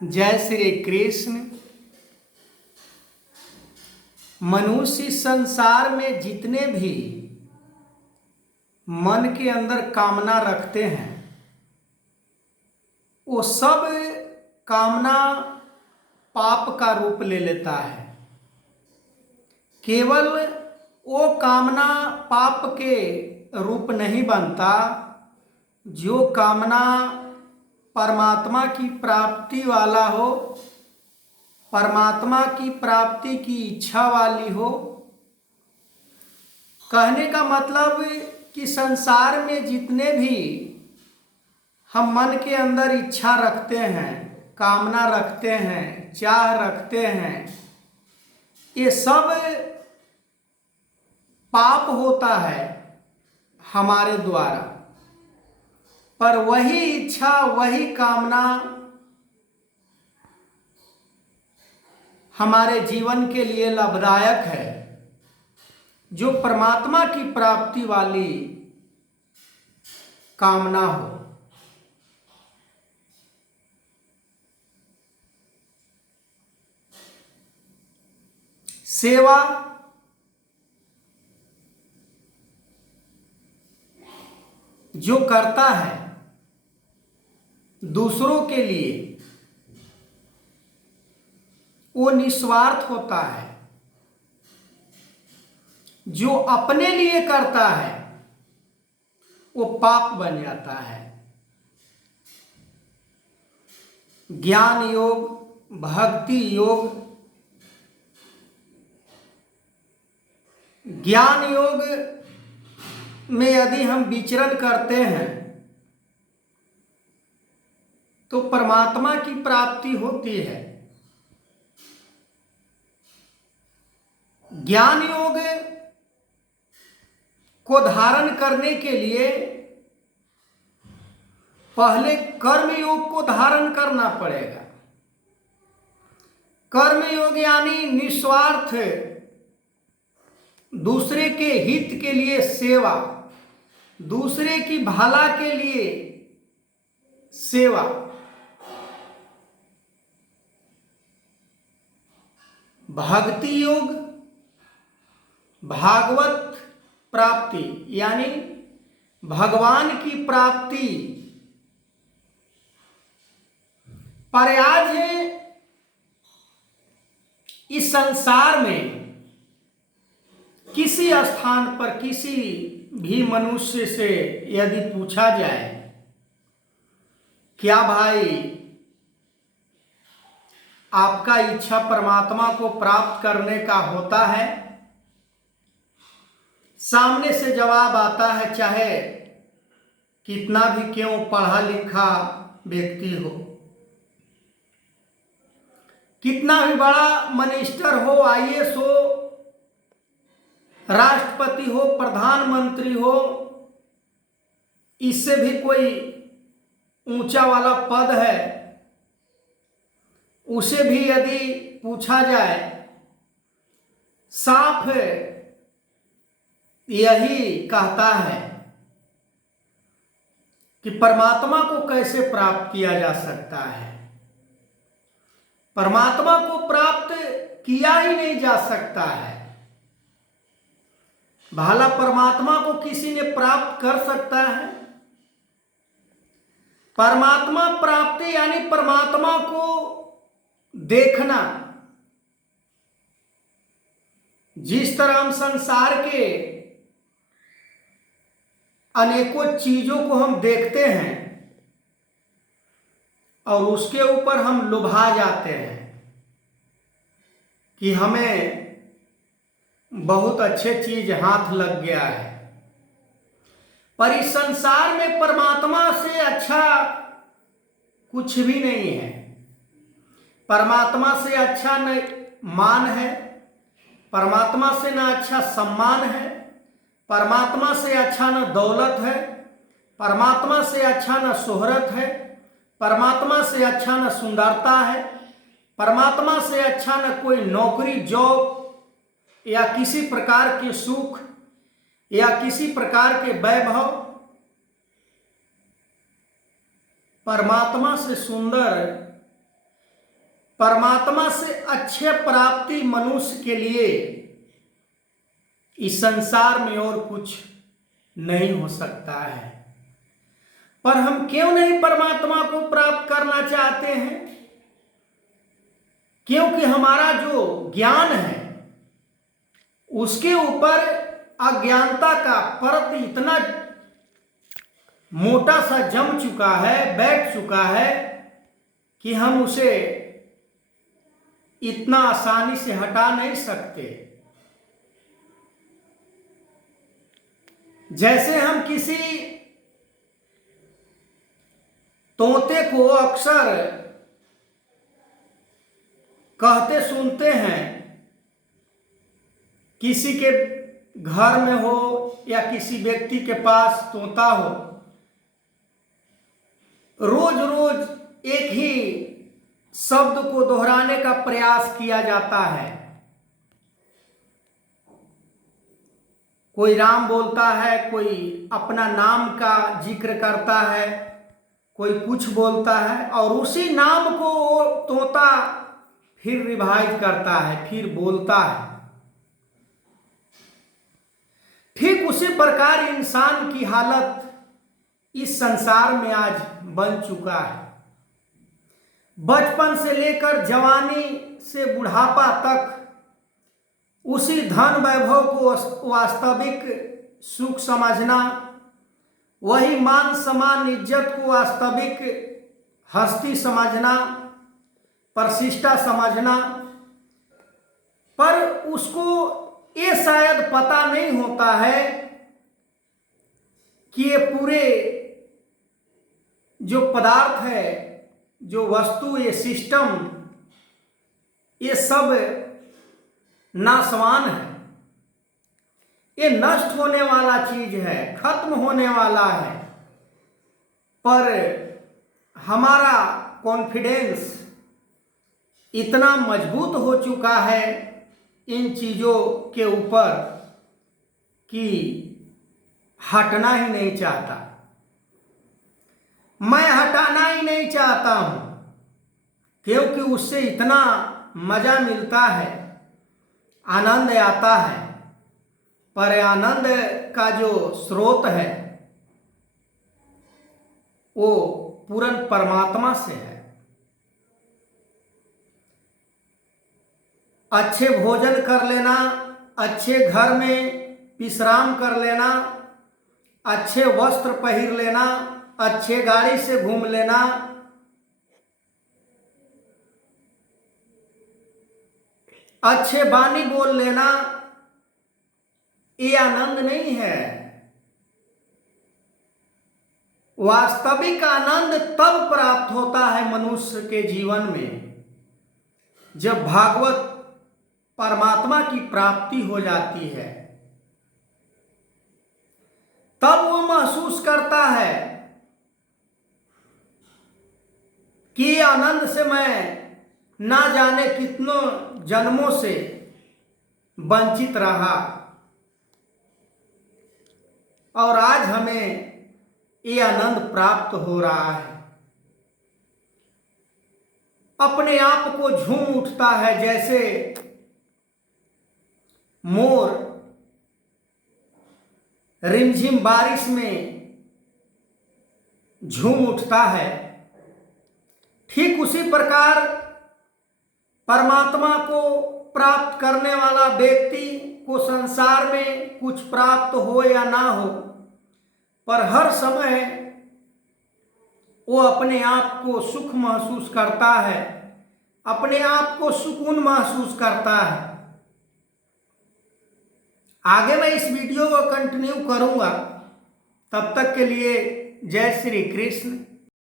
जय श्री कृष्ण। मनुष्य संसार में जितने भी मन के अंदर कामना रखते हैं वो सब कामना पाप का रूप ले लेता है। केवल वो कामना पाप के रूप नहीं बनता जो कामना परमात्मा की प्राप्ति वाला हो, परमात्मा की प्राप्ति की इच्छा वाली हो। कहने का मतलब कि संसार में जितने भी हम मन के अंदर इच्छा रखते हैं, कामना रखते हैं, चाह रखते हैं, ये सब पाप होता है हमारे द्वारा। पर वही इच्छा, वही कामना हमारे जीवन के लिए लाभदायक है जो परमात्मा की प्राप्ति वाली कामना हो। सेवा जो करता है दूसरों के लिए वो निस्वार्थ होता है, जो अपने लिए करता है वो पाप बन जाता है। ज्ञान योग, भक्ति योग, ज्ञान योग में यदि हम विचरण करते हैं तो परमात्मा की प्राप्ति होती है। ज्ञान योग को धारण करने के लिए पहले कर्म योग को धारण करना पड़ेगा। कर्म योग यानी निस्वार्थ दूसरे के हित के लिए सेवा, दूसरे की भला के लिए सेवा। भक्ति योग भागवत प्राप्ति यानी भगवान की प्राप्ति। पर आज इस संसार में किसी स्थान पर किसी भी मनुष्य से यदि पूछा जाए, क्या भाई आपका इच्छा परमात्मा को प्राप्त करने का होता है? सामने से जवाब आता है, चाहे कितना भी क्यों पढ़ा लिखा व्यक्ति हो, कितना भी बड़ा मिनिस्टर हो, आईएएस हो, राष्ट्रपति हो, प्रधानमंत्री हो, इससे भी कोई ऊंचा वाला पद है, उसे भी यदि पूछा जाए, साफ यही कहता है कि परमात्मा को कैसे प्राप्त किया जा सकता है। परमात्मा को प्राप्त किया ही नहीं जा सकता है। भला परमात्मा को किसी ने प्राप्त कर सकता है? परमात्मा प्राप्ति यानी परमात्मा को देखना। जिस तरह हम संसार के अनेकों चीजों को हम देखते हैं और उसके ऊपर हम लुभा जाते हैं कि हमें बहुत अच्छे चीज हाथ लग गया है, पर इस संसार में परमात्मा से अच्छा कुछ भी नहीं है। परमात्मा से अच्छा न मान है, परमात्मा से न अच्छा सम्मान है, परमात्मा से अच्छा न दौलत है, परमात्मा से अच्छा न शोहरत है, परमात्मा से अच्छा न सुंदरता है, परमात्मा से अच्छा न कोई नौकरी जॉब या किसी प्रकार के सुख या किसी प्रकार के वैभव। परमात्मा से सुंदर परमात्मा से अच्छे प्राप्ति मनुष्य के लिए इस संसार में और कुछ नहीं हो सकता है। पर हम क्यों नहीं परमात्मा को प्राप्त करना चाहते हैं? क्योंकि हमारा जो ज्ञान है उसके ऊपर अज्ञानता का परत इतना मोटा सा जम चुका है, बैठ चुका है कि हम उसे इतना आसानी से हटा नहीं सकते। जैसे हम किसी तोते को अक्सर कहते सुनते हैं, किसी के घर में हो या किसी व्यक्ति के पास तोता हो, रोज रोज एक ही शब्द को दोहराने का प्रयास किया जाता है। कोई राम बोलता है, कोई अपना नाम का जिक्र करता है, कोई कुछ बोलता है और उसी नाम को तोता फिर रिवाइज करता है, फिर बोलता है। ठीक उसी प्रकार इंसान की हालत इस संसार में आज बन चुका है। बचपन से लेकर जवानी से बुढ़ापा तक उसी धन वैभव को वास्तविक सुख समझना, वही मान सम्मान इज्जत को वास्तविक हस्ती समझना, प्रतिष्ठा समझना। पर उसको ये शायद पता नहीं होता है कि ये पूरे जो पदार्थ है, जो वस्तु, ये सिस्टम, ये सब नाशवान है, ये नष्ट होने वाला चीज है, खत्म होने वाला है। पर हमारा कॉन्फिडेंस इतना मजबूत हो चुका है इन चीजों के ऊपर कि हटना ही नहीं चाहता। मैं हटाना ही नहीं चाहता हूं, क्योंकि उससे इतना मजा मिलता है, आनंद आता है। पर आनंद का जो स्रोत है वो पूर्ण परमात्मा से है। अच्छे भोजन कर लेना, अच्छे घर में विश्राम कर लेना, अच्छे वस्त्र पहन लेना, अच्छे गाड़ी से घूम लेना, अच्छे बानी बोल लेना, ये आनंद नहीं है। वास्तविक आनंद तब प्राप्त होता है मनुष्य के जीवन में जब भागवत परमात्मा की प्राप्ति हो जाती है। तब वो महसूस करता है कि आनंद से मैं ना जाने कितनों जन्मों से वंचित रहा और आज हमें ये आनंद प्राप्त हो रहा है। अपने आप को झूम उठता है, जैसे मोर रिमझिम बारिश में झूम उठता है। ठीक उसी प्रकार परमात्मा को प्राप्त करने वाला व्यक्ति को संसार में कुछ प्राप्त हो या ना हो, पर हर समय वो अपने आप को सुख महसूस करता है, अपने आप को सुकून महसूस करता है। आगे मैं इस वीडियो को कंटिन्यू करूंगा। तब तक के लिए जय श्री कृष्ण।